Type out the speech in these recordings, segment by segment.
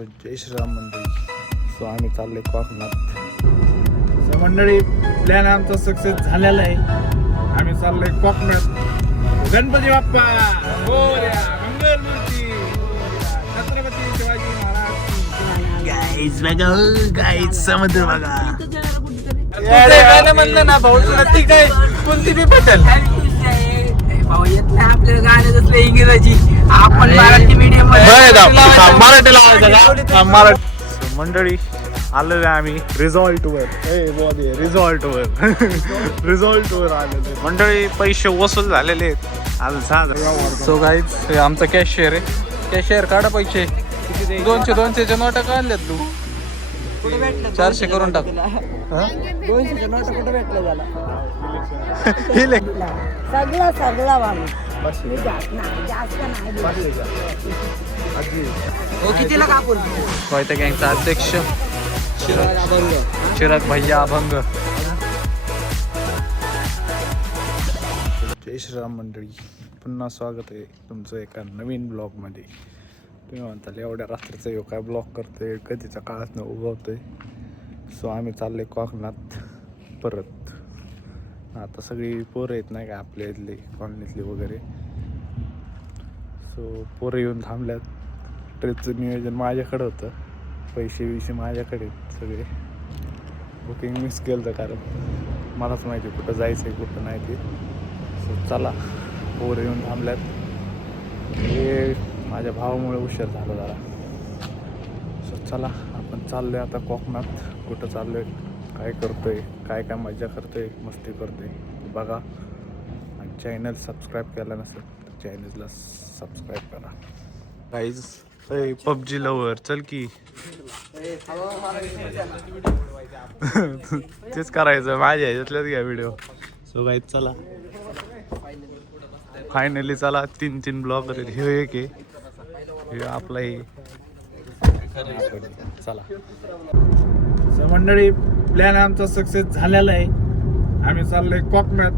जय श्रीराम मंडळी. सो आम्ही चाललोय कोकणात. सो मंडळी, प्लॅन आमचा सक्सेस झालेला आहे. आम्ही चाललोय कोकणात. गणपती बाप्पा मोरया, मंगलमूर्ती, छत्रपती शिवाजी महाराज. गाईज बघा, गाईज समुद्र बघा. गाणं म्हणलं ना भाऊ, तुला ती काय कोणती बी पटेल भाऊ येत नाही आपल्याला गाणं जसलं इंग्रजी. आपण मराठी मीडियम मराठी लावायचं मराठी. मंडळी आलेलो आहे आम्ही रिझॉर्टवर. रिझॉर्टवर आलेलो मंडळी. पैसे वसूल झालेले आहेत आज. सो गाईज, हे आमचा कॅशियर आहे. कॅशियर काढा पैसे. 200च्या नोटा काढल्यात तू. 400 करून टाक. 200च्या नोटा कुठे भेटला झाला सगळा बाबू. कितीला कापून कोयता गँगचा अध्यक्ष चिराग भैया अभंग. जय श्रीराम मंडळी, पुन्हा स्वागत आहे तुमचं एका नवीन ब्लॉगमध्ये. तुम्ही म्हणताल एवढ्या रात्रीचा यो काय ब्लॉग करतोय, कधीच्या काळातनं उगवतोय. सो आम्ही चाललोय कोकणात परत. आता सगळी पोरं येत नाही का आपल्या इथली कॉलनीतली वगैरे. सो पोरं येऊन थांबल्यात. ट्रिपचं नियोजन माझ्याकडं होतं. पैसे माझ्याकडे सगळे. बुकिंग मिस केलं तर कारण मलाच माहिती कुठं जायचं आहे कुठं नाही ते. सो चला, पोरं येऊन थांबल्यात. हे माझ्या भावामुळे उशीर झाला जरा. सो चला, आपण चाललो आहे आता कोकणात. कुठं चाललो आहे, काय करतोय, काय काय मजा करतोय, मस्ती करतोय बघा. आणि चॅनल सबस्क्राईब केला नसेल तर चॅनलला सबस्क्राईब करा. गाईज, पबजी लवर चल की. तेच करायचं माझ्या ह्याच्यातल्याच घ्या व्हिडिओ. सो गाईज चला, फायनली चला. 3 ब्लॉग हे एक आहे, हे आपला हे चला. सो मंडळी, प्लॅन आमचा सक्सेस झालेला आहे. आम्ही चाललोय कोकणात.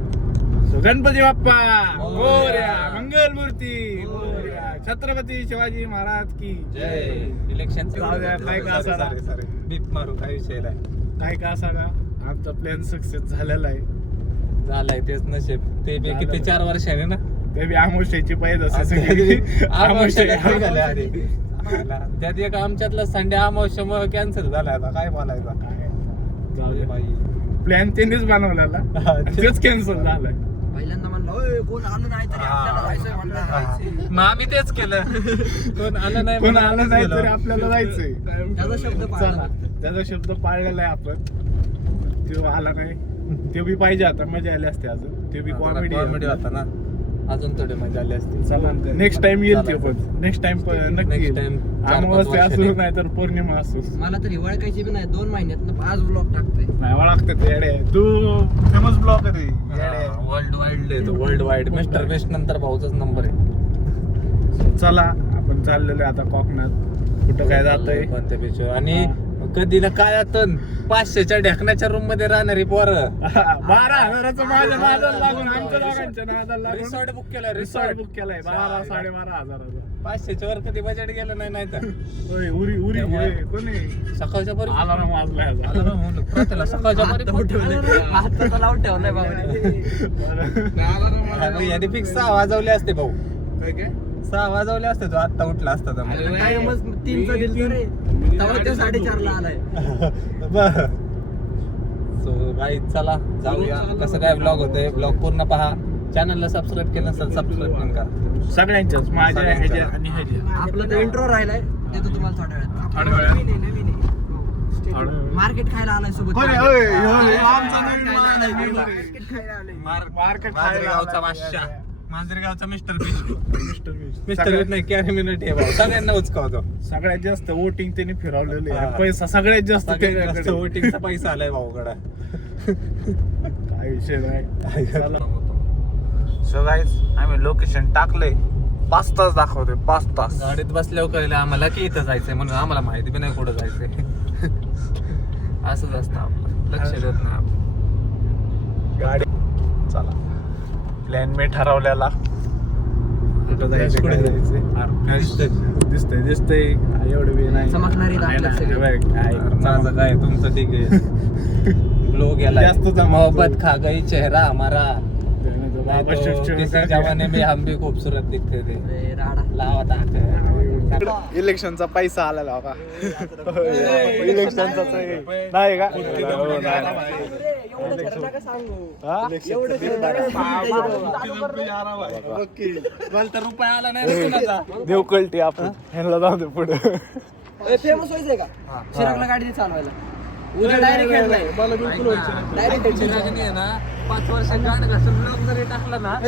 सो गणपती बाप्पा मोरया, मंगलमूर्ती मोरया, छत्रपती शिवाजी महाराज की जय. इलेक्शन काय का असा बीप मारू, काय विषय नाही. काय का असा का आमचा प्लॅन सक्सेस झालेला आहे. झालाय तेच नशेब. ते बी किती 4 वर्षाने ना. ते बी आमोशाची पाहिजे असं सगळी. त्यात एक आमच्यातला संडे अमावस्यामुळे कॅन्सल झालाय. आता काय बोलायचं. प्लॅन त्यांनीच बनवलेला, तेच कॅन्सल झालाय. पहिल्यांदा म्हणलं कोण आलं नाही तरी आपल्याला जायचंय म्हणलं. मग आम्ही तेच केलं. कोण आलं नाही तरी आपल्याला जायचंय. त्याचा शब्द चला, त्याचा शब्द पाळलेला आहे आपण. तो आला नाही, ते बी पाहिजे. आता मजा आली असते अजून. ते बी कॉमेडी होता ना, अजून थोडी मजा आली असते. चला, नेक्स्ट टाइम येईल ते पण. नेक्स्ट टाइम नक्की नेक्स्ट टाइम अमावस्या असू नाही तर पौर्णिमा असू. मला तरी ओळखायची बी नाही. 2 महिन्यात आज ब्लॉग टाकतोय. नाही ओळखतात येडे. तू फेमस ब्लॉगर आहे येडे. World wide world wide mister best नंतर भाऊचाच नंबर आहे. चला, आपण चाललेलो आहे आता कोकणात. कुठं काय जातंय कोणत्या बीच. आणि कधी ना काय आता 500च्या ढेकण्याच्या रूम मध्ये राहणारी पोरं. 12,000चं माझ्या नादाला लागून, आमच्या दोघांच्या नादाला लागून रिसॉर्ट बुक केलाय. रिसॉर्ट बुक केलाय. 12,000-12,500. 500च्या वर कधी बजेट गेलं नाही तर. होय, उरी कोणी सकाळच्या परी अलार्म वाजलाय आता. सकाळच्या आता तर लावून ठेवलाय परी याने फिक्स 6 वाजवले असते भाऊ. काय 6 वाजवले असते. तो आता उठला असता तर. टाइमच 3चा दिल रे. तेव्हा ते 4:30ला आलाय. सो गाईज चला जाऊया. कसं काय ब्लॉग होतंय, ब्लॉग पूर्ण पहा. चॅनलला सबस्क्राईब केलं नसेल सबस्क्राईब पण करा. सगळ्यांच्याच, माझ्या ह्याच्या आणि ह्याच्या. आपला तर इंट्रो राहिलाय, देतो तुम्हाला थोड्या वेळात. थोड्या वेळात. नवीन आहे. मार्केट खायला आलाय सोबत. आमचा नवीन माल आलाय. मार्केट खायला आलाय. मार्केट मांजरेगावचा बादशाह, मांजरेगावचा mister Beast. Mister mister Beast नाही, कॅरिमिनेट आहे भाऊ. सगळ्यांना उचकावतो. सगळ्यात जास्त वोटिंग त्यांनी फिरवलेले आहे. पैसा सगळ्यात जास्त त्याच्याकडे. वोटिंगचा पैसा आलाय भाऊकडे. काय विषय नाही. सो गाईज, आम्ही लोकेशन टाकलंय. 5 तास दाखवतोय. 5 तास गाडीत बसल्यावर कळलं आम्हाला की इथं जायचंय, म्हणून आम्हाला माहिती बी नाही कुठं जायचंय. असंच असतं आपलं, लक्ष देत नाही आपण. गाडी. चला, प्लॅन मी ठरवलेला कुठं जायचं काय जायचं दिसतंय एवढं बी नाही चमकणारी दात आहे ना, सगळी. हे बघ, आहे. माझं काय तुमचं ठीक आहे लो गेला जास्त चमकतो. मोहब्बत खा गई चेहरा हमारा बाबा तो शिक्षण किसी काय? जमाने में हम भी खूबसूरत दिखते थे ए, राडा. लावा ताक इलेक्शनचा पैसा आलेला का इलेक्शनचा नाही का हो, नाही. एवढं खरं नका सांगू. हा? एवढं खरं नका सांगू. मला तर रुपये आला नाही रे कुणाचा. देव कळते आपण ह्यांना जाऊ दे पुढे ए, फेमस व्हायचंय का चिरागला गाडी दे चालवायला उद्या डायरेक्ट खेळलाय डायरेक्ट चिरागने आहे ना 5 वर्षात गाणं घासून ब्लॉग जरी टाकला ना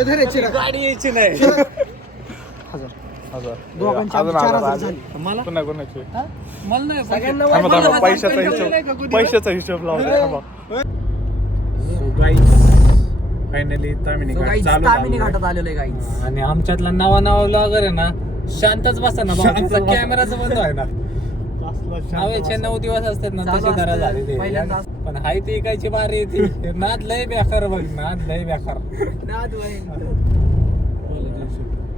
गाडी यायची नाही मला पुन्हा कोणाची मला नाही सगळ्यांना थांबा, थांबा, पैशाचा हिशोब लावला फायनली तामिनी घाट चालू तामिनी झाला. घाटात आलेलो आहे गाईज आणि आमच्यातला नवा ब्लॉगर आहे ना शांतच बसा ना भाऊ कॅमेराचं बंद आहे ना नावेचे 9 दिवस असतात ना चालू तशी धरा असतं. झालेली पहिल्यांदा आहे. पण हाय ती इकायची बारी येते नाद लय बेकार बघ नाद लय बेकार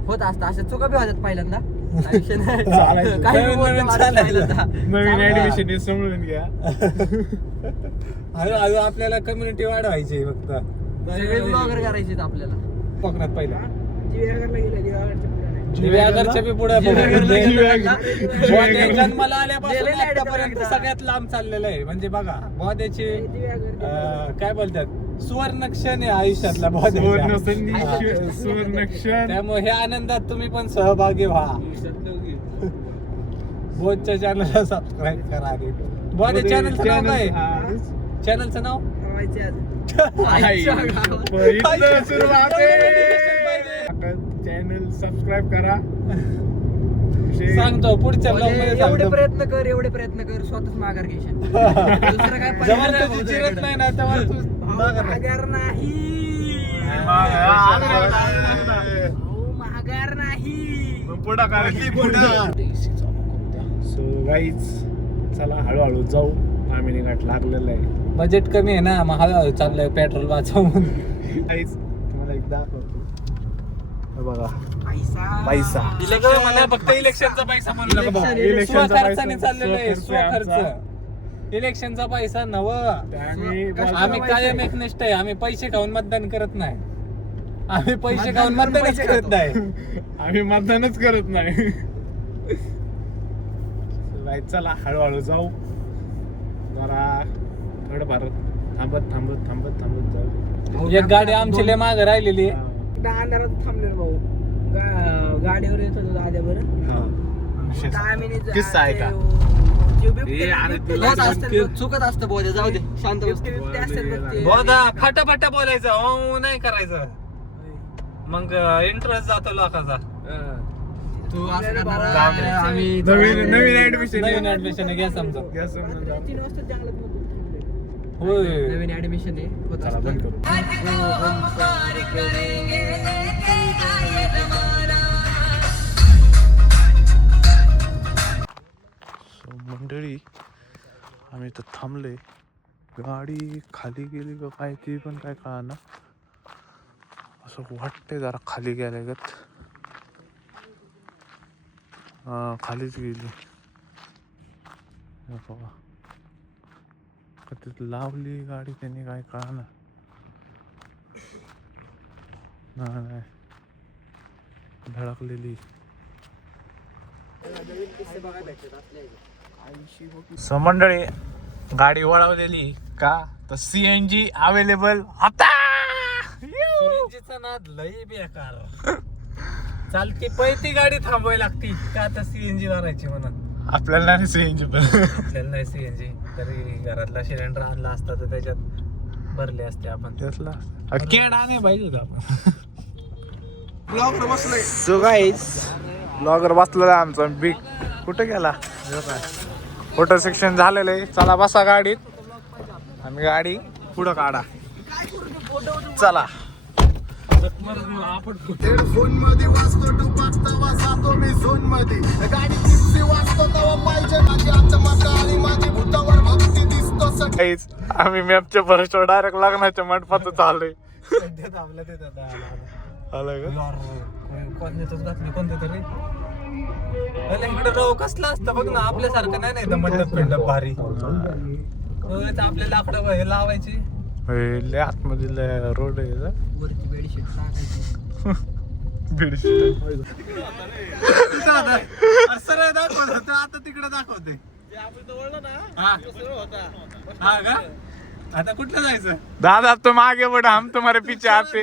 होत असतं अशा चुका बी होतात पहिल्यांदा काही विषय नाही. चालायचं. काही बी नवीन बोलतो नवीन माणूस चालायचं. पहिल्यांदा. नवीन ऍडमिशन समजून घ्या हळूहळू आपल्याला कम्युनिटी वाढवायची फक्त सगळे ब्लॉगर करायचे आहेत आपल्याला कोकणात पहिला दिव्यागरला गेलं दिव्यागरच्या दिव्यागरच्या बी पुढे दिव्यागर. जन्माला आल्यापासून गेलेलं आहे आतापर्यंत एकदा. सगळ्यात लांब चाललेलं आहे म्हणजे बघा बौद्धाची काय बोलतात सुवर्ण क्षण आहे आयुष्यातला बौद्धाच्या. सुवर्णक्षण त्यामुळे ह्या आनंदात तुम्ही पण सहभागी व्हा बोधच्या चॅनलला सबस्क्राईब करा आधी बोध चॅनलचं नाव काय चॅनलचं नाव चॅनल सबस्क्राईब करा सांगतो पुढच्या ब्लॉग मध्ये एवढे सांगतो एवढे प्रयत्न कर स्वतःच माघार घेशील दुसरं काय पर्याय जेव्हा नाही तुझी भाऊ चिरत तुझ्याकडं. नाही ना तेव्हा तू भाऊ, माघार नाही भाऊ, माघार नाही सो गाईज चला हळूहळू जाऊ तामिनी घाट लागलेला आहे बजेट कमी आहे ना मग हळूहळू चाललंय पेट्रोल वाचव म्हणून गाईज तुम्हाला एक दाखवतो हे बघा पैसा पैसा मला फक्त इलेक्शनचा पैसा म्हणू नका भाऊ. इलेक्शनचा पैसा, स्वखर्चाने चाललेलं आहे स्वखर्च आहे स्वखर्च इलेक्शनचा पैसा नव आम्ही आम्ही कायम एकनिष्ठ आहे आम्ही पैसे खाऊन मतदान करत नाही आम्ही पैसे खाऊन मतदानच करत नाही आम्ही मतदानच करत नाही चला हळूहळू जाऊ जरा थोडं भारत थांबत जाऊ एक गाडी आमची लय मागे राहिलेली आहे. अंधारात थांबले भाऊ गाडीवर येत होतो दाद्या बरं किस्सा आहे का? चुकत असतं बोल जाऊ दे शांत बोधा फाटाफाटा बोलायचं हो नाही करायचं मग इंटरेस्ट जातो लोकांचा तू आम्ही नवीन ऍडमिशन नवीन ऍडमिशन घ्या समजा 3 वाजता जंगलात होय नवीन ऍडमिशन आहे होत चला बंद करू मंडळी आम्ही तर थांबले गाडी खाली गेली का काय ती पण काय कळना असं वाटतंय जरा खाली गेल्यागत खालीच गेली हे बघा तिथं लावली गाडी त्यांनी काय कळना नाही धडकलेली सो मंडळी गाडी वळवलेली का तर CNG अवेलेबल आता सीएनजीचा नाद लय बेकार चालती पळती गाडी थांबवायला लागती का आता सीएनजी मारायची म्हणून आपल्याला नाही CNG पण आपल्याला नाही सीएनजी तरी घरातला सिलेंडर आणला असता तर त्याच्यात भरले असते आपण त्यातला केडा नाही पाहिजे होता आपण सो गाईज ब्लॉगर बसलेला आहे आमचा बिग कुठे गेला फोटो सेक्शन झालेलं आहे चला बसा गाडीत आणि गाडी पुढं काढा चला हेडफोन मध्ये वाजतो टुपाक तवा जातो मी झोन मध्ये गाडी किती वाजतो तवा पाहिजे माझी आत्मा आणि माझी भूतावर भक्ती दिसतो गाईज आम्ही मॅपच्या भरोश्यावर डायरेक्ट लग्नाच्या मंडपात चाललोय आलं का कॉलनीतच घातली कोणतं तरी. अरे इकडे राव कसलं असतं बघ ना, आपल्यासारखं नाही नाही मंडप मंडप भारी. आपले लाकडं हे लावायची. लय आतमध्ये रोड आहे का? वरती बेडशीट टाकायची. बेडशीट सरळ दाखवत होतं, आता तिकडे दाखवते. हा का? आता कुठलं जायचं? दादा तुम आगे बढ़ो, हम तुम्हारे पीछे आते.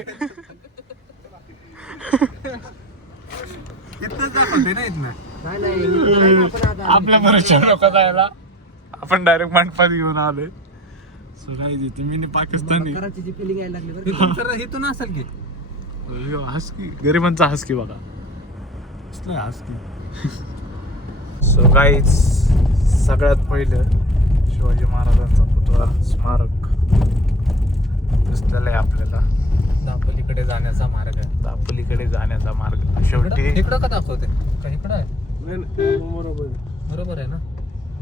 इथंच दाखवते ना इथनं. नाही आपण आता आपल्या बरोबर लोक जायला आपण डायरेक्ट मंडपात घेऊन आलोय. सुराई मिनी पाकिस्तानी करायची फिलिंग यायला लागली बरं. इथून सरळ इथून असेल की हस्की, गरिबांचा हस्की बघा. कसला हस्की. सो गाईज, सगळ्यात पहिलं शिवाजी महाराजांचा पुतळा स्मारक दिसलेला आहे आपल्याला. दापोलीकडे जाण्याचा मार्ग आहे. दापोलीकडे जाण्याचा मार्ग शेवटी. इकडं का दाखवते का इकडं आहे? बरोबर आहे ना?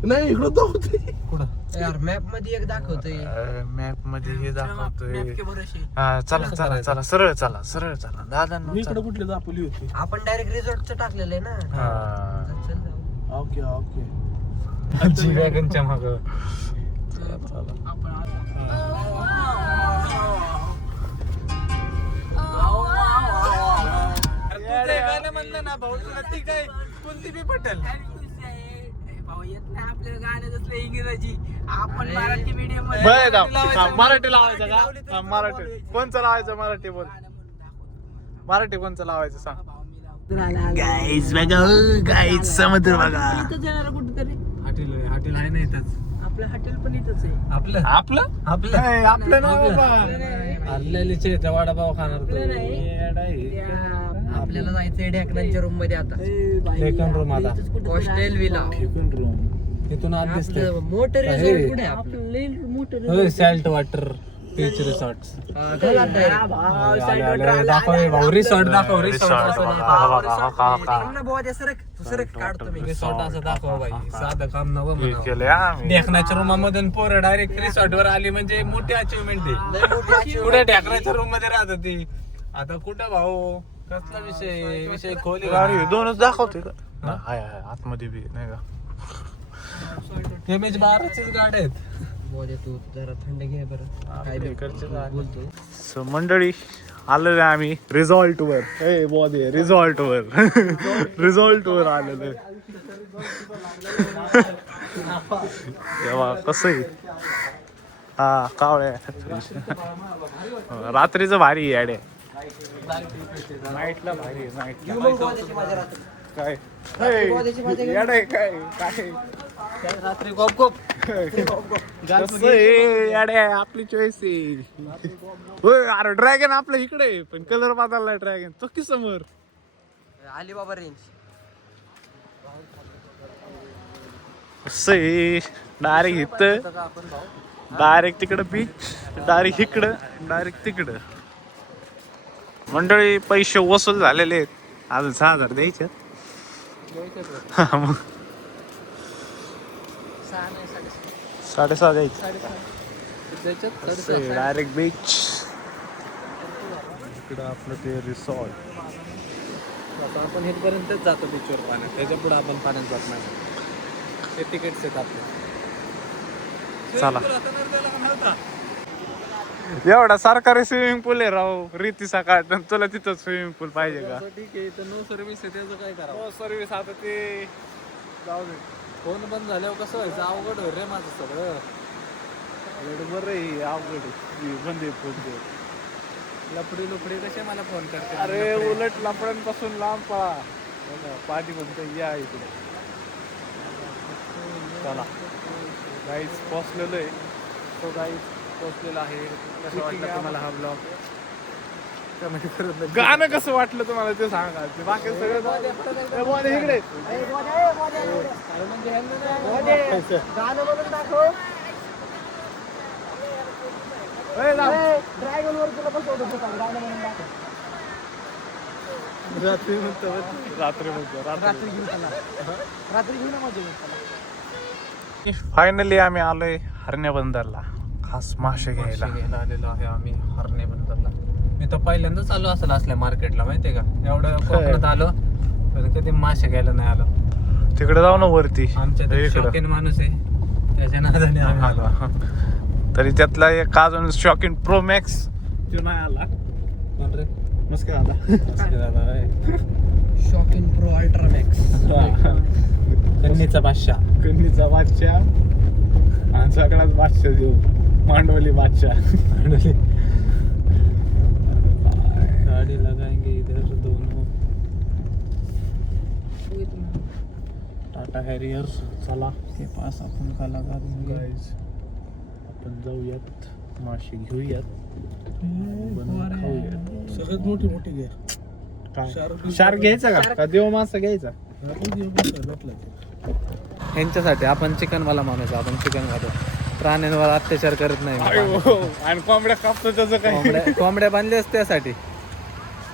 नाही इकडं दाखवते. कुठं यार मॅप मध्ये एक दाखवतोय. मॅप मध्ये हे दाखवतोय. मॅप के भरोसे. हा, चला चला चला, सरळ चला, सरळ चला दादा. इकडे कुठली दापोली होती? आपण डायरेक्ट रिसॉर्टचं टाकलेलं आहे ना. हा. चल जाऊ. Okay okay. वॅगनच्या माग. गाणं म्हणलं ना भाऊ, तुला ती काय कोणती बी पटेल. आपण मराठी मीडियम मराठी लावायचं का? मराठी कोणचं लावायचं? मराठी बोल. मराठी कोणचं लावायचं सांग. गाईज बघा, गाईज समुद्र बघा. हॉटेल हॉटेल आहे ना इथंच. आपलं हॉटेल पण इथंच आहे. आपलं आपलं आपलं आपलं नाव हरलेलीचे वडापाव खाणार तू. आपल्याला जायचंय ढेकणांच्या रूम मध्ये आता. सेकंड रूम आता. Hostel villa. इथून आत दिसतंय. मोटर रिसॉर्ट कुठे आहे? आपलं मोटर सॅल्ट वॉटर बीच रिसॉर्ट. दाखव रिसॉर्ट दाखव. रिसॉर्ट. सरक काढतो मी. रिसॉर्ट असं दाखव बाई. साधं काम नवं म्हणावं. केलंय आम्ही. ढेकणाच्या रूमामधून पोरं डायरेक्ट रिसॉर्ट वर आली म्हणजे मोठी अचिव्हमेंट आहे. पुढे ढेकणाच्या रूम मध्ये राहत होती, आता कुठं भाऊ? कसला विषय विषय खोली. अरे दोनच दाखवते का? हाय हाय, आतमध्ये बी नाही का? MH12 गाड्या आहेत. बोले तू जरा थंड घे बरं. काय बोलतो? सो मंडळी, आलेलो आहे आम्ही रिसॉर्ट वर. ए बोले रिसॉर्ट वर. रिसॉर्ट वर आलेलो आहे. तेव्हा कसं आहे? हा कावळ्या. रात्रीचं भारी आहे. नाईटला भारी आहे. नाईटला काय येडे काय काय रात्री गॉप गॉप. कसं आहे येडे, आपली चॉईस आहे. होय अरे ड्रॅगन आपल्या इकडे आहे, पण कलर बदललाय ड्रॅगन तो की समोर. Alibaba range. कसं आहे डायरेक्ट इथं, डायरेक्ट तिकडं बीच, डायरेक्ट इकडं, डायरेक्ट तिकडं. मंडळी पैसे वसूल झालेले आहेत. अजून 6,000 द्यायचे. मग 6.5 द्यायचे. डायरेक्ट बीच, इकडं आपलं ते रिसॉर्ट. आपण इथपर्यंतच जातो बीचवर पाण्यात, त्याच्या पुढे आपण पाण्यात जात नाही. ते तिकीट्स आहेत आपले. चला. एवढा सरकारी स्विमिंग पूल आहे राव, रीती सकाळ तुला तिथं स्विमिंग पूल पाहिजे का? ठीक आहे, तर नो सर्व्हिस आहे, त्याचं काय करावं? नो सर्व्हिस आता ते जाऊ दे. फोन बंद झाल्यावर कसं व्हायचं? अवघड होईल रे माझं सगळं. बरं आहे, अवघड आहे. बंद आहे फोन. लफडी लफडी कसे मला फोन करते? अरे उलट लफड्यांपासून लांब पळा. पाठी म्हणतो या इकडे. चला गाईज पोचलेलो आहे. तो गाईज पोचलेला आहे. कसं वाटलं तुम्हाला हा ब्लॉग? गाणं कसं वाटलं तुम्हाला ते सांगा. ते बाकी सगळं इकडे गाणं म्हणून दाखव. ड्रॅगन वर तुला बसवतो तू, गाणं म्हणून दाखव. रात्री म्हणतो. रात्री घेऊन चला. रात्री घेऊन मजा. फायनली आम्ही आलोय हरण्या बंदरला, खास मासे घ्यायला. आलेलो आहे आम्ही हरणे बंदरला. मी तर पहिल्यांदाच आलो असेल असल्या मार्केटला, माहितीये का. एवढं कोकणात आलो पण कधी मासे घ्यायला नाही आलो. तिकडे जाऊ ना वरती. आमच्या इकडं. शौकीन माणूस आहे, त्याच्या नादाने आम्ही आलो. तरी त्यातला एक अजून शॉकिंग प्रो मॅक्स तो नाही आला. कोण रे? मस्कर आला. Shocking pro ultra max. कन्नीचा बादशाह. कन्नीचा बादशाह आणि सगळ्यात बादशाह देऊ मांडवली बादशाह. गाडी लगाएंगे इधर दोनों. टाटा हॅरियर. चला के पास आपण का लगा देंगे. आपण जाऊयात, मासे घेऊयात, खाऊयात. सगळ्यात मोठी मोठी घे. शार्क घ्यायचा का देव मासा घ्यायचा. ह्यांच्यासाठी आपण चिकनवाला माणूस, आपण चिकन खातो, प्राण्यांवर अत्याचार करत नाही. आणि कोंबड्या कापतो त्याचं काय. कोंबड्या बांधल्याच त्यासाठी,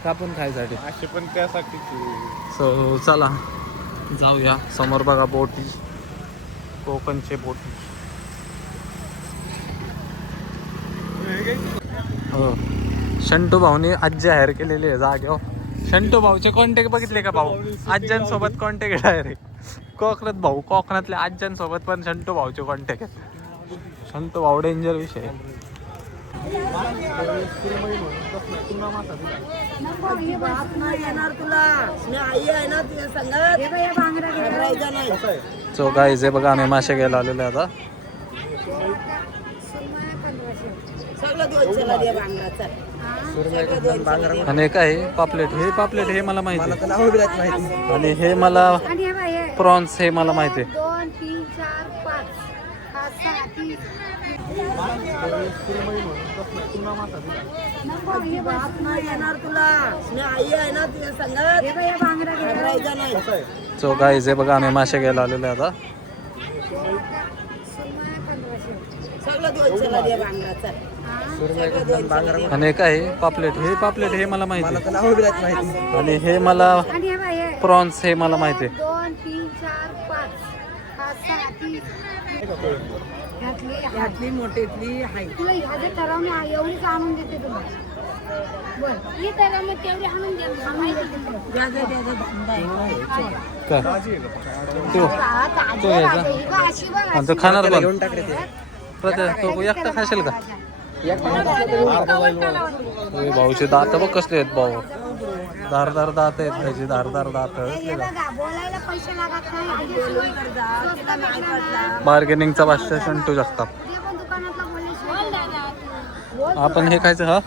कापून खायसाठी. असे पण त्यासाठी. सो चला जाऊया. समोर बघा बोटी, कोकणचे बोटी. हो, शंटू भाऊने आज्जा हायर केलेली आहे जागेवर. शंटू भाऊचे कॉन्टॅक्ट बघितले का भाऊ? आज्यांसोबत कॉन्टॅक्ट डायरेक्ट. कोकणात भाऊ, कोकणातल्या आज्यांसोबत पण शंटू भाऊचे कॉन्टॅक्ट आहेत. शंटू भाऊ डेंजर विषय. येणार तुला, मी आई आहे ना तुझ्या संघात. सो गाईज हे बघा, आम्ही मासे घ्यायला आलेले आता. सगळं दोनशेला दे बांगडाचा. आणि एक आहे पापलेट. हे पापलेट हे मला माहिती आहे. नाव बी माहिती. आणि हे मला प्रॉन्स हे मला माहिती आहे. 2 3 4 5 6 7 येणार तुला, मी आई आहे ना तुझ्या संघात. सो गाईज हे बघा, आम्ही मासे घ्यायला आलेले आता. सगळं दोनशेला दे बांगडाचा. आणि एक आहे पापलेट. हे पापलेट हे मला माहिती आहे. नाव बी माहिती. आणि हे मला प्रॉन्स हे मला माहिती आहे. 2 3 4 5 6 7 यातली मोठीतली आहे. तुला ह्याचे ठरवणे एवढीच आणून देते तुला. बर, ही ठरवणे तेवढी आणून दे. काय तो घ्यायचा आणि तो खाणार पण. तो एकटा खाशील का? भाऊचे दात बघ कसले आहेत भाऊ. धारदार दात आहेत त्याची, धारदार दात. बोलायला पैसे लागत नाही. बार्गेनिंगचा बादशाह शंटू जगताप. दुकानातला बोलले. आपण हे खायचं. हा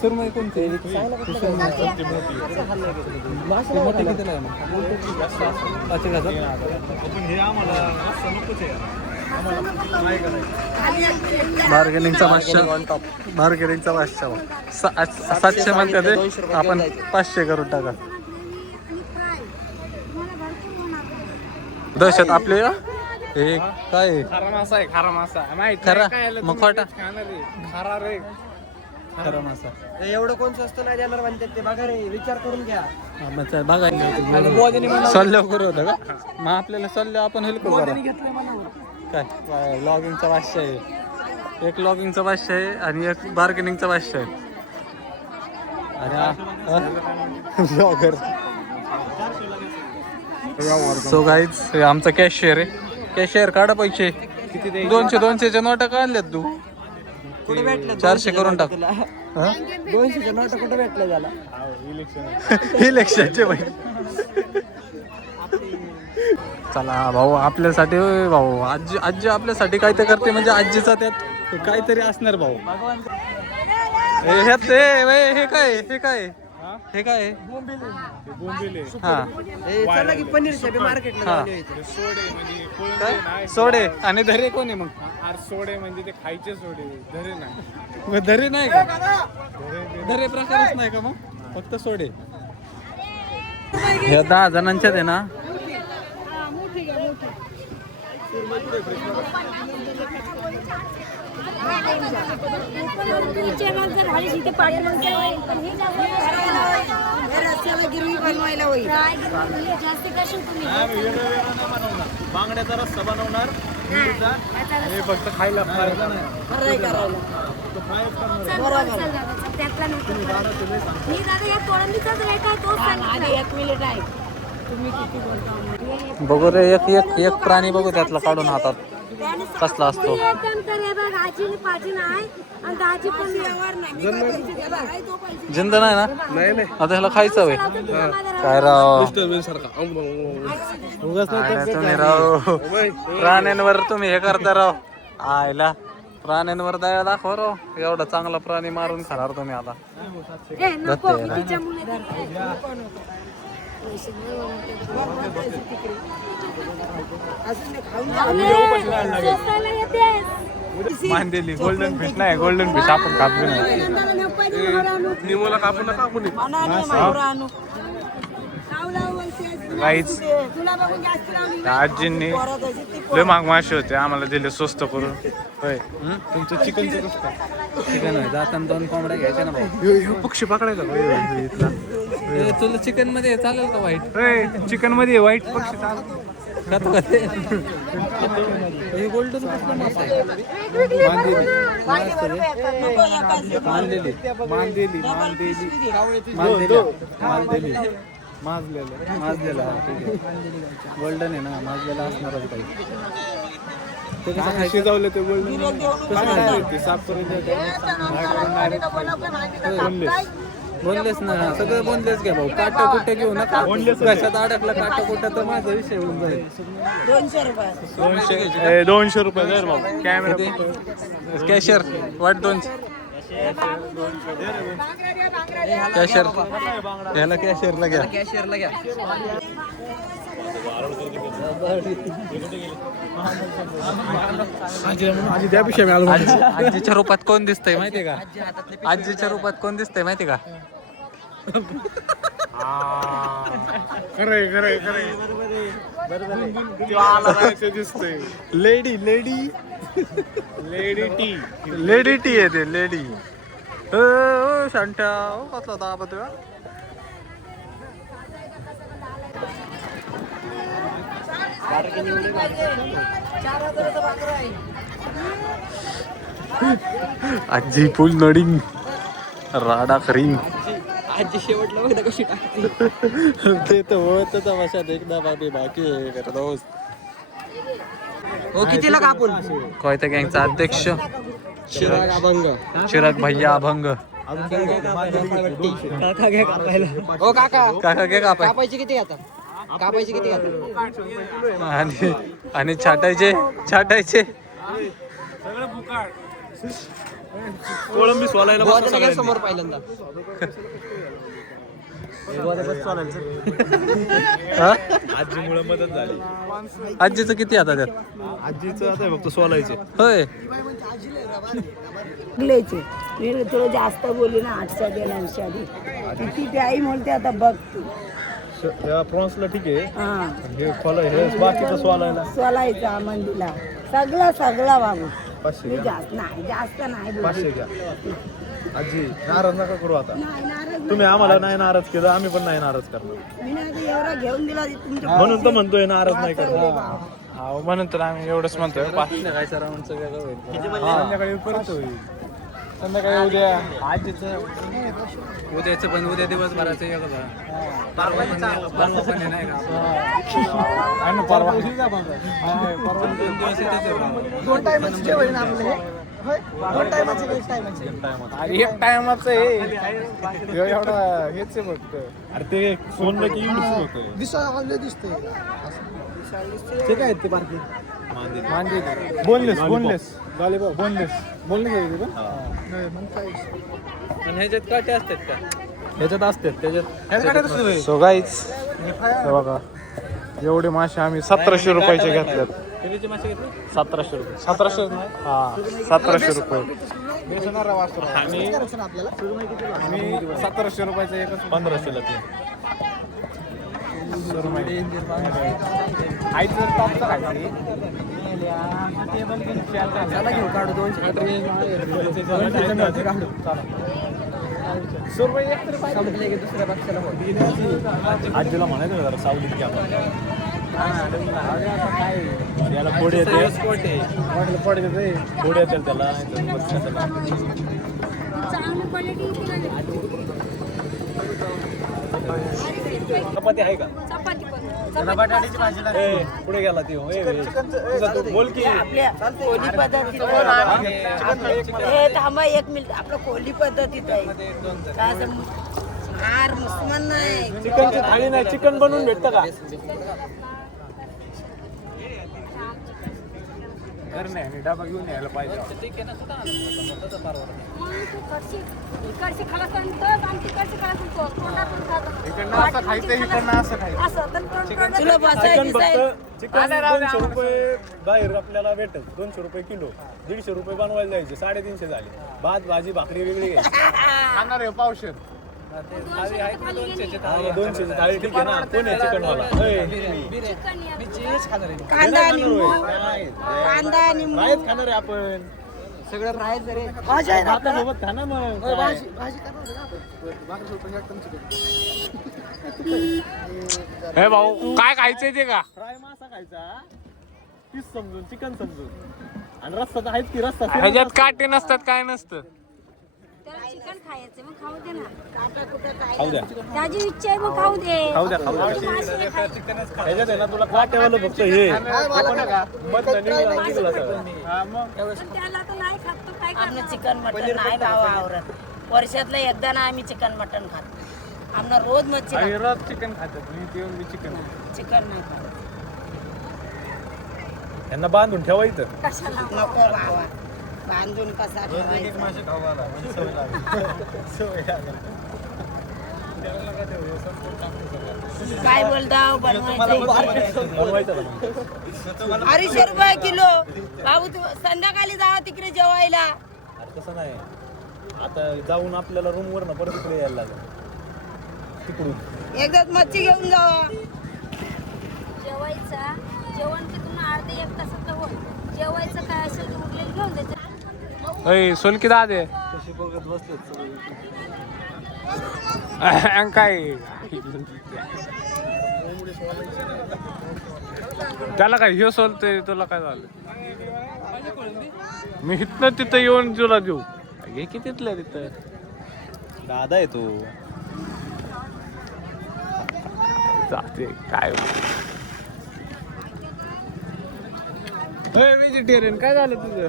सुरमई कोणती? बार्गेनिंगचा बादशाह. बार्गेनिंगचा बादशाह. 700 म्हणते ते, आपण 500 करून टाका. दहशत आपले. हे काय खरा मासा आहे, खरा मासा माहिती खरा काय आलं मग तुम्ही खोटा. खाणार रे. खरा रे. खरा मासा. एवढं कोण स्वस्त नाही देणार म्हणतात ते. बघा रे, विचार करून घ्या. बघा सल्ल्यावर करू होतं का? मग आपल्याला सल्ल्या आपण हेल्प करू काय. लॉगिंगचा बादशाह आहे, एक लॉगिंगचा बादशाह आहे आणि एक बार्गेनिंगचा बादशाह आहे. आणि ब्लॉगर. सो गाईज हे आमचा कॅशियर आहे. कॅशियर काढा पैसे. किती? 200च्या नोटा काढल्यात तू. कुठे भेटलं? 400 करून टाक. 200च्या नोटा कुठे भेटलं झाला? इलेक्शनचे बाई. चला भाऊ, आपल्यासाठी होय भाऊ. आजी आजी आपल्यासाठी काय ते करते म्हणजे आजीचा त्यात काहीतरी असणार भाऊ. हे काय हे काय हे काय हा चला की पनीर शेबी मार्केटला हा. जाऊन यायचं. सोडे म्हणजे कोण काय नाही. सोडे आणि धरे कोणी मग? अरे सोडे म्हणजे ते खायचे सोडे, धरे नाही. मग धरे नाही का? धरे प्रकारच नाही का मग? फक्त सोडे. हे 10 जणांच्यात आहे ना. विचारणार जर झाली तिथे पाठीमागच्या वेळी, पण हे जास्त रस्त्याला गिरवी बनवायला होईल. जास्ती कशी तुम्ही बांगड्याचा रस्सा बनवणार हे फक्त खायला फ्राय करायला. त्यातला मी दादा या कोळंबीचाच रेट आहे तोच सांगितला. 1 मिनिट आहे. तुम्ही किती बोलता? बघू रे एक प्राणी बघू त्यातला काढून हातात कसला असतो. एक काम करे बघ, आजीने पाजी नाही आणि दाजी पण नाही. जिंद नाही ना आता ह्याला खायचं हवे काय राव आणि तुम्ही राव प्राण्यांवर तुम्ही हे करता राव आयला प्राण्यांवर दया दाखवा राव एवढा चांगला प्राणी मारून खाणार तुम्ही आता ए, नको, मी तिच्या मुली स्वस्ताला येतेस. मांदेली गोल्डन फिश नाही गोल्डन फिश आपण कापली नाही पहिल्यांदा नको आणू. निमोला कापून नका आपण काहीच तुला बघून जास्त लावली. त्या आजींनी लय महाग मासे होते आम्हाला दिले स्वस्त करून होय तुमचं चिकनचं कसं काय चिकन आहे जाताना 2 कोंबड्या घ्यायच्या ना भाऊ. ह्यो पक्षी पकडायचा का इथला तुला चिकन मध्ये चालेल का वाईट चिकन मध्ये वाईट पक्षी चालतो हे गोल्डन कसला मासा आहे मांदेली माजलेला ठीक आहे गोल्डन आहे ना माजलेला असणारच काही ते कसं खायचं शिजवलं ते गोल्डन साफ करून बोनलेस ना सगळं बोनलेस घ्या भाऊ काटा कुठे घेऊ नका कशात अडकला काटा कुठं तर माझा विषय होऊन जाईल 200 रुपये. 200 रुपये दर बाबा कॅमेरा कॅशियर वाट 200 कॅशियर ह्याला कॅशियरला घ्या कॅशियरला घ्या. आजीच्या रूपात कोण दिसतंय माहितीये का आजीच्या रूपात कोण दिसतंय माहितीये का खरंय दिसतोय लेडी टी आहे ते लेडी शांट्या कसला दाबा तुला आजी फुल नडिंग राडा खरीन आजी शेवटला बघा कशी टाकते. ते तर होत तमाशात एकदा बाबी बाकी आहे का दोस्त हो कितीला कापून? कोयता गँगचा अध्यक्ष चिराग अभंग. चिराग भैया अभंग काका घ्या कापायला. ओ काका काका घे कापाय कापायची किती आता? कापायची किती आता? आणि छाटायचे कोळंबी सोलायला गोवाचं घ्या समोर पहिल्यांदा. आजीमुळे मदत झाली आजीचं किती आता त्यात आजीचं आता फक्त सोलायचे होय घ्यायचे मी तुला जास्त बोलली ना 800 दे 900 दे किती त्याही म्हणते आता बघ तू त्या प्रॉन्सला ठीक आहे हा हे खोलाय हे बाकीचं सोलायला सोलायचा मंदीला सगळा बाबू 500 मी घ्या जास्त नाही 500 बोलली. घ्या आजी नाराज नका करू आता नाही नाराज तुम्ही आम्हाला नाही नाराज केलं आम्ही पण नाही नाराज करणार मी नाही एवढा घेऊन दिला तुमच्या म्हणून तर म्हणतोय नाराज नाही करणार हा म्हणून तर आम्ही एवढंच म्हणतोय संध्याकाळच्या राऊंडचं वेगळं होईल संध्याकाळी परत होईल संध्याकाळी उद्या आजीचं उद्याचं पण उद्या दिवसभराचं वेगळं परवा पण आहे नाही का आणि परवा परवा 2 दिवस इथेच आहे. 2 टाइमचे जेवण आपले. होय 2 टाइमचे एक टाइमचे. आणि एक टायमाचं हे एवढा हेच आहे फक्त अरे ते सोनलं की एवढंच होतं दिसतोय दिसतोय. ते काय ते बारकी मांजे बोनलेस बोनलेस आहे का आणि ह्याच्यात काटे असतात का ह्याच्यात असतात त्याच्यात सो गाईज बघा एवढे मासे आम्ही 1700 रुपयाचे घेतल्यात कितीचे मासे घेतले 1700 रुपये 1700 हा 1700 रुपये आणि 1700 रुपयाचं एकच 1500 ला ते आईचं टॉपचं खायचं चला घेऊ काढू 200 काढू संपले की दुसऱ्या पक्षाला बोल. आजीला म्हणायचं जरा सावलीत घ्या याला पुढे येते म्हटलं पुढे येते पुढे येते त्याला चांगली क्वालिटी चपाती आहे का चपाती पण बटाट्याची भाजी पुढे गेला ती बोल की आपल्या कोली पद्धतीत हे थांबा 1 मिनिट आपलं कोली पद्धतीत आहे काय असं हार मुसलमान नाही चिकनची थाळी नाही चिकन बनवून भेटतं का डबा घेऊन यायला पाहिजे इकडची खाला सांगतो आमची इकडची खाला सांगतो तोंडातून खातो असं तर तोंड तुला बसायची चिकन 200 रुपये बाहेर आपल्याला भेटत 200 रुपये किलो 150 रुपये बनवायला जायचे 350 झाले भात भाजी भाकरी वेगळी घ्यायची खाणार आहे पावशेर 200 थाळी ठीक आहे ना कोण आहे चिकन वाला कांदा निंबू कायच खाणार आहे आपण सगळं राहायचं रे. भातासोबत खा ना मग हे भाऊ काय खायचंय ते का फ्राय मासा खायचा पीस समजून चिकन समजून आणि रस्सा तर आहेच की रस्सा ह्याच्यात काटे नसतात काय नसतं त्याला चिकन खायचं मग खाऊ दे ना खाऊ द्या त्याची इच्छा आहे मग खाऊ दे खाऊ द्या ह्याच्यात आहे ना तुला काटेवालं फक्त हे मधनं निघाला सगळं. पण त्याला तर नाही खात तो काय आम्ही करणार चिकन मटन नाही खावा आवरत वर्षातलं एकदा ना आम्ही चिकन मटन खातो आम्हाला रोज मच्छी आणि रोज चिकन खातात मी चिकन चिकन नाही खात यांना बांधून ठेवायचं कशाला नको बाबा बांधून कसा ठेवायचा काय बोलता बनवायचं बनवायचं 250 रुपये किलो बाबू तू संध्याकाळी जावा तिकडे जेवायला अरे तसं नाही आता जाऊन आपल्याला रूम वर ना परत इकडे यायला लागेल तिकडून एकदाच मच्छी घेऊन जावा जेवायचा जेवण की तुम्हाला अर्धे 1 तासात होईल जेवायचं काय असेल ते उरलेलं घेऊन द्यायचं अय सोलकी दादे कशी बघत बसले काय त्याला काय ह्यो सोलतोय तुला काय झालं मी इथनं तिथं येऊन तुला देऊ हे कितीतलं तिथं दादा आहे तो जाते काय व्हेजिटेरियन काय झालं तुझं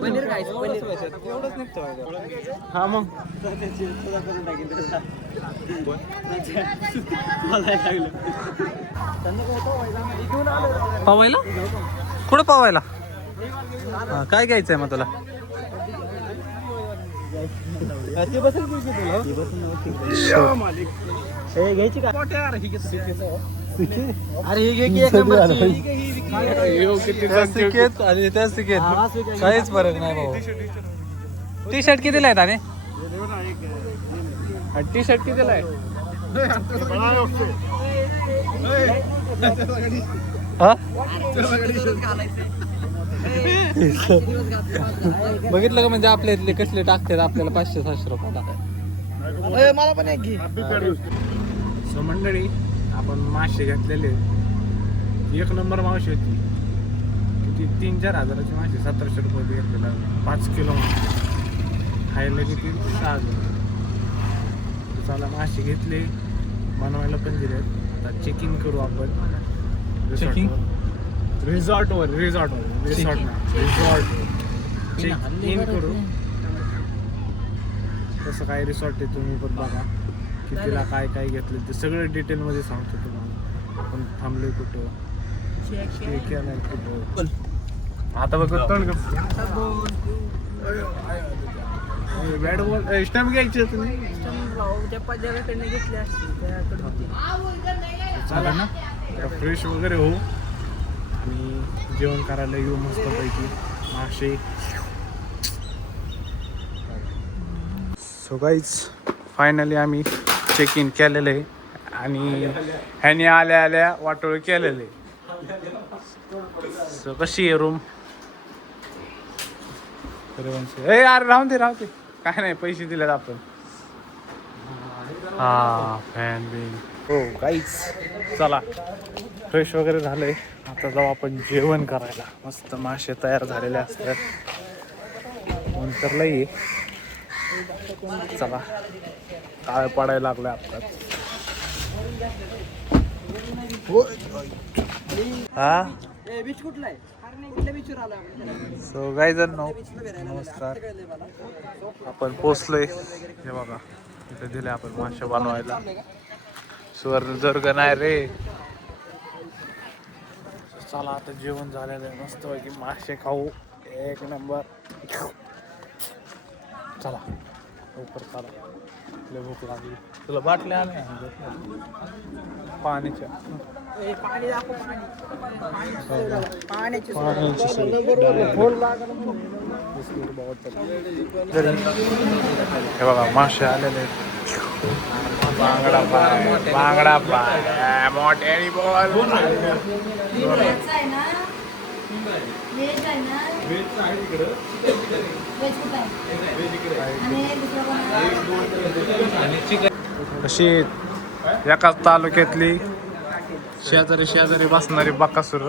पनीर खायचं पनीर एवढंच निघतो हा मग पावायला कुठं पावायला हा, काय घ्यायचंय मग तुला ते बसेल की तुला घ्यायची का अरे हे घे की एक नंबरची काहीच फरक नाही भाऊ टी शर्ट कितीला आहेत आणि टी शर्ट कितीला आहे हा? बघितलं का म्हणजे आपल्या इथले कसले टाकतात आपल्याला 500-700 रुपयाला मला पण एक घे सो मंडळी आपण मासे घेतलेले 1 नंबर मावशी होती किती 3-4 हजाराची मासे 1700 रुपये घेतलेला 5 किलो खायला किती 6,000 चला मासे घेतले बनवायला पण दिले आता चेकिंग करू आपण Checking? रिसॉर्टवर चेक इन करू तसं काय रिसॉर्ट आहे तुम्ही पण बघा कितीला काय काय घेतलं ते सगळं डिटेलमध्ये सांगतो तुम्हाला आपण थांबलोय कुठं स्टे केलाय कुठं आता बघ तोंड बॅट बॉल स्टॅम्प घ्यायचे तुम्ही त्या पद्याकडनं घेतली असती त्याकडे होती चालेल ना फ्रेश वगैरे होऊ आणि जेवण करायला येऊ मस्तपैकी मासे सो गाईज फायनली आम्ही चेक इन केलेलं आहे आणि ह्याने आल्या आल्या वाटोळ केलेलं आहे So, कशी आहे रूम? ए यार राहून दे काय नाही, पैसे दिलेत आपण. हा फॅन बिन हो काहीच. चला फ्रेश वगैरे झालंय, आता जाऊ आपण जेवण करायला. मस्त मासे तयार झालेले असतात, नंतर लई. चला काळ पडायला लागलं आता. हा सो गाईज नमस्कार. आपण पोचलोय, हे बघा इथे दिले आपण मासे बनवायला. सुवर्णदुर्ग नाही रे. चला आता जेवण झालेलं आहे, मस्त पैकी मासे खाऊ, एक नंबर. चला लवकर चला, लय भूक लागली. तुला बाटल्या आल्या पाण्याच्या? हे बघा मासे आलेले आहेत. बांगडा पाय, बांगडा पाय, मोठे बॉल. अशी एकाच तालुक्यातली शेजारी बसणारी बकासूर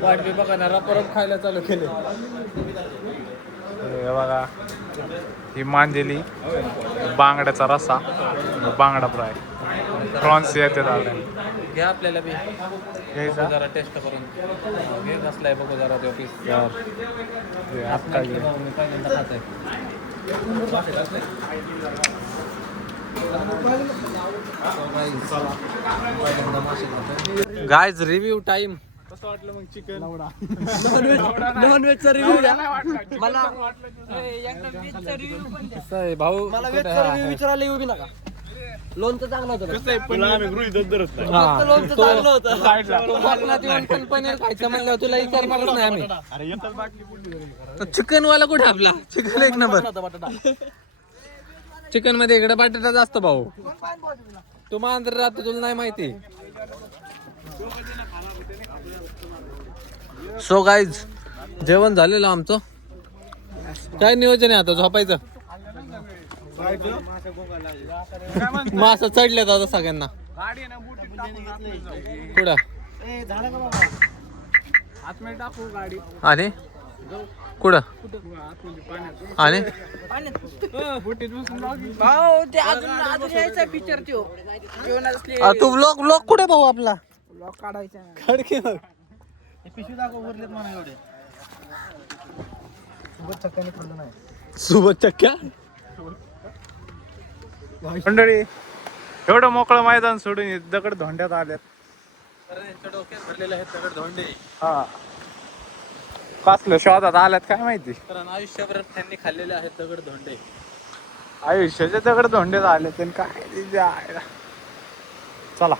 वाटली बघा परत खायला चालू केले. हे बघा ही मांदेली बांगड्याचा रसा, बांगडा फ्राय, प्रॉन्स येते घ्या आपल्याला बी जरा टेस्ट करून घे. कसलाय बघू जरा ते पीस आता गाईज रिव्ह्यू टाइम. कसं वाटलं मग चिकन? नॉनव्हेजचा रिव्ह्यू द्या मला. भाऊ मला वेजचा रिव्ह्यू विचारायला येऊ बी नका. लोणचं चांगलं होतं. लोणचं चांगलं होतं. पनीर खायचं म्हणलं तुला विचारणारच नाही आम्ही. चिकन वाला कुठे आपला? चिकन एक नंबर. चिकन मध्ये इकडे बटाटा जास्त भाऊ. तू मांजर राहतो तुला नाही माहिती. सो गाईज जेवण झालेलं आमचं. काय नियोजन आहे आता? झोपायचं. मासा चढल्यात आता सगळ्यांना. कुठं आणि कुठं आणि तू ब्लॉग कुठे भाऊ आपला? खडकी सोबत चक्क्या. मंडळी एवढं मोकळं मैदान सोडून दगड धोंड्यात आल्यात. भरलेले आहेत दगड धोंडे. हा कसलं शोधात आल्यात काय माहिती. कारण आयुष्यभर त्यांनी खाल्लेले आहेत दगड धोंडे. आयुष्याचे दगड धोंड्यात आले तर काय. चला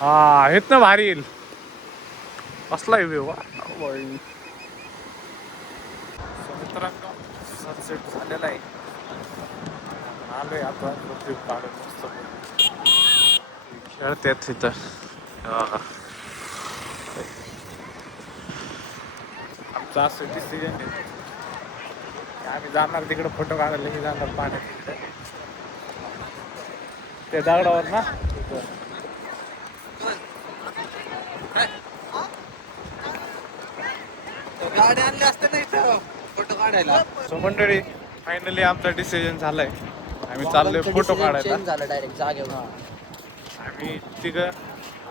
हा इथनं भारी येईल. कसला व्ह्यू मित्रांनो. सनसेट झालेला आहे. आलोय आता काढून मस्त खेळतात तिथं. आमचं असं डिसिजन आहे आम्ही जाणार तिकडे फोटो काढायला, की जाणार पाण्यात तिकडे त्या दगडावर ना. गाडी आणली असते ना इथं फोटो काढायला. सो मंडळी फायनली आमचा डिसिजन झालाय. आम्ही चाललोय फोटो काढायला. झालं डायरेक्ट जागेवर. आम्ही तिघं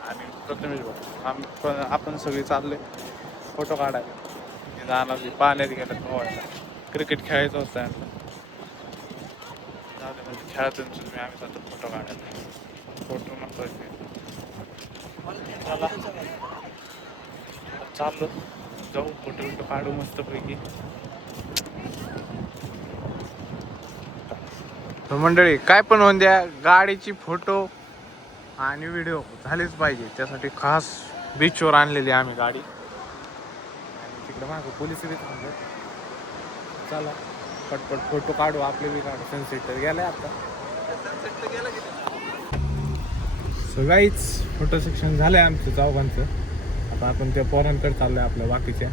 आणि प्रथमेश भाऊ आपण सगळे चाललोय फोटो काढायला. जाणार पाण्यात गेल्यात पोहायला. क्रिकेट खेळायचं होतं आम्हाला. खेळातून तुम्ही आम्ही जातो फोटो काढायला. फोटो महत्वाचे. चला चाललो जाऊ फोटो काढू मस्त पैकी. मंडळी काय पण होऊन द्या, गाडीची फोटो आणि व्हिडिओ झालीच पाहिजे. त्यासाठी खास बीचवर आणलेली आम्ही गाडी. आणि तिकडे मागं पोलिस बी थांबले. चला पटपट फोटो काढू, आपले बी काढू. सनसेट तर गेलाय आता. सो गाईच फोटो सेक्शन झालंय आमचं चौघांचं. आता आपण त्या पोरांकडे चाललोय आपल्या बाकीच्या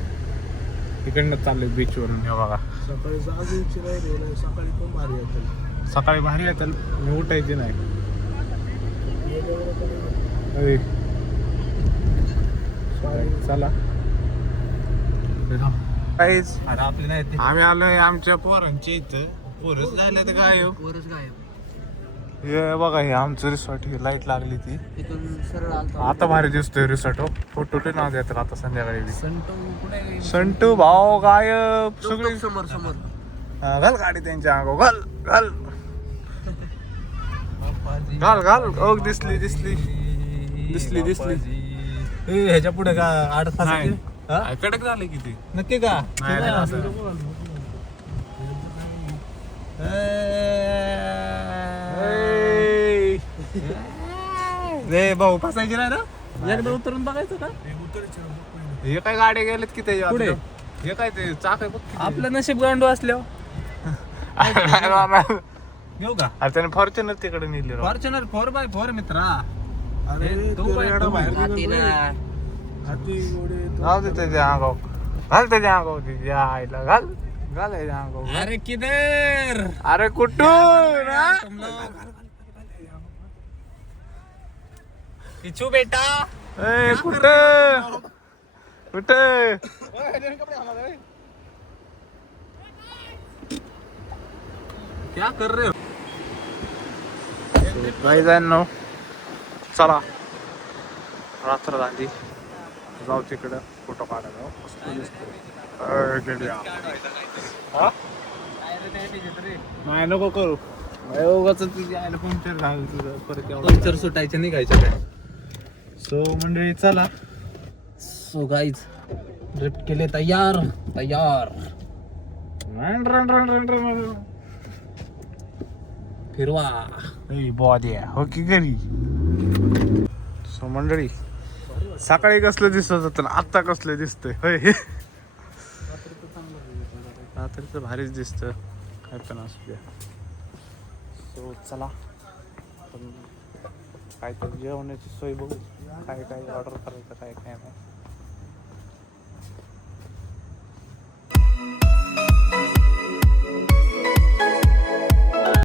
तिकडनं चाललोय बीचवरून. हे बघा सकाळी भारी येतं मी उठायची नाही. अरे चला काहीच आम्ही आलोय आमच्या पोरांच्या इथं. पोरच झाल्या तर काय वरच गायब. हे बघा हे आमचं रिसॉर्ट. ही लाईट लागली ती इथून सरळ आलतो. आता भारी दिसतोय रिसॉर्ट. हो फोटो ते नाव देतात आता संध्याकाळी बी. संटू कुठे? संटू भाऊ गायब सगळी. समोर समोर घाल गाडी त्यांच्या अंगावर घाल घाल घाल घाल. ओ दिसली दिसली दिसली दिसली. ह्याच्या पुढे का 8 नाही. तास कडक झाले किती नक्की का? रे भाऊ फसायची नाही ना. एकदा उतरून बघायचं का? हे काय गाड्या गेलेत की त्याच्या पुढे? हे काय ते चाक आहे बघ किती. आपलं नशीब गांडू असल्यावर घेऊ का? अरे त्याने फॉर्च्युनर तिकडे नेली राव. फॉर्च्युनर 4x4 मित्रा. हाती ना. जाऊ दे त्याच्या अंगावर घाल त्याच्या अंगावर तिच्या आईला घाल घाल त्याच्या अंगावर. अरे किधर? अरे कुठून हा? किचू बेटा ए, कुठं कुठं क्या कर रहे हो? काही जाईन ना. चला रात्र झाली जाऊ तिकडं फोटो काढायला. मस्त दिसतोय. हा? नाही नको करू. उगाच तुझी आयला पंक्चर झालं तुझं परत एवढं. पंक्चर सुटायचं निघायचं काय? सो मंडळी चला. सो गाईज ड्रिफ्ट केले तयार तयार. Run run run run run. फिरवा. बॉडी हो की घरी. सो मंडळी सकाळी कसलं दिसत होतं ना आत्ता कसलं दिसतंय होय. रात्रीचं भारीच दिसतं काय पण असू द्या. सो चला आपण काय तर जेवणाची सोय बघू. काय काय ऑर्डर करायचं काय काय नाही.